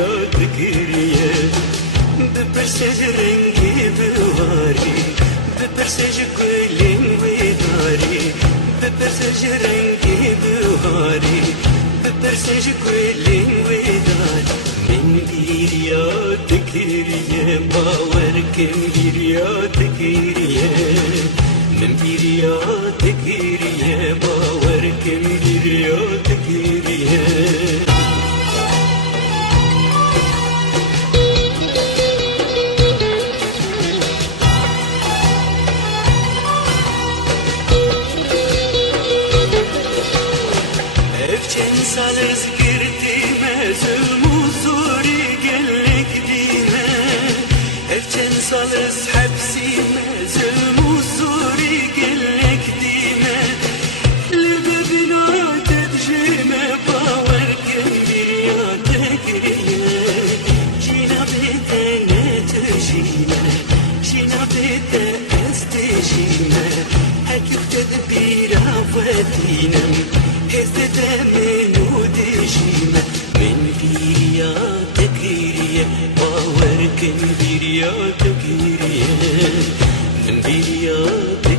يادك ريا ببرسج رنگي بواري ببرسج كلين وداري ببرسج رنگي بواري ببرسج كلين وداري من bir yadك ريا باورك bir yadك ريا من bir yadك ريا باورك bir yadك ريا Salız girdime zulmuzuri gelek dime Efçen salız hapsime zulmuzuri gelek dime Libebina tedjime bavarken bir yadek riye Jinabete netejime Jinabete estejime Hekif tedbir avedinem Hezde منودجيمة من بيرياتك ريا باورك بيرياتك ريا من بيرياتك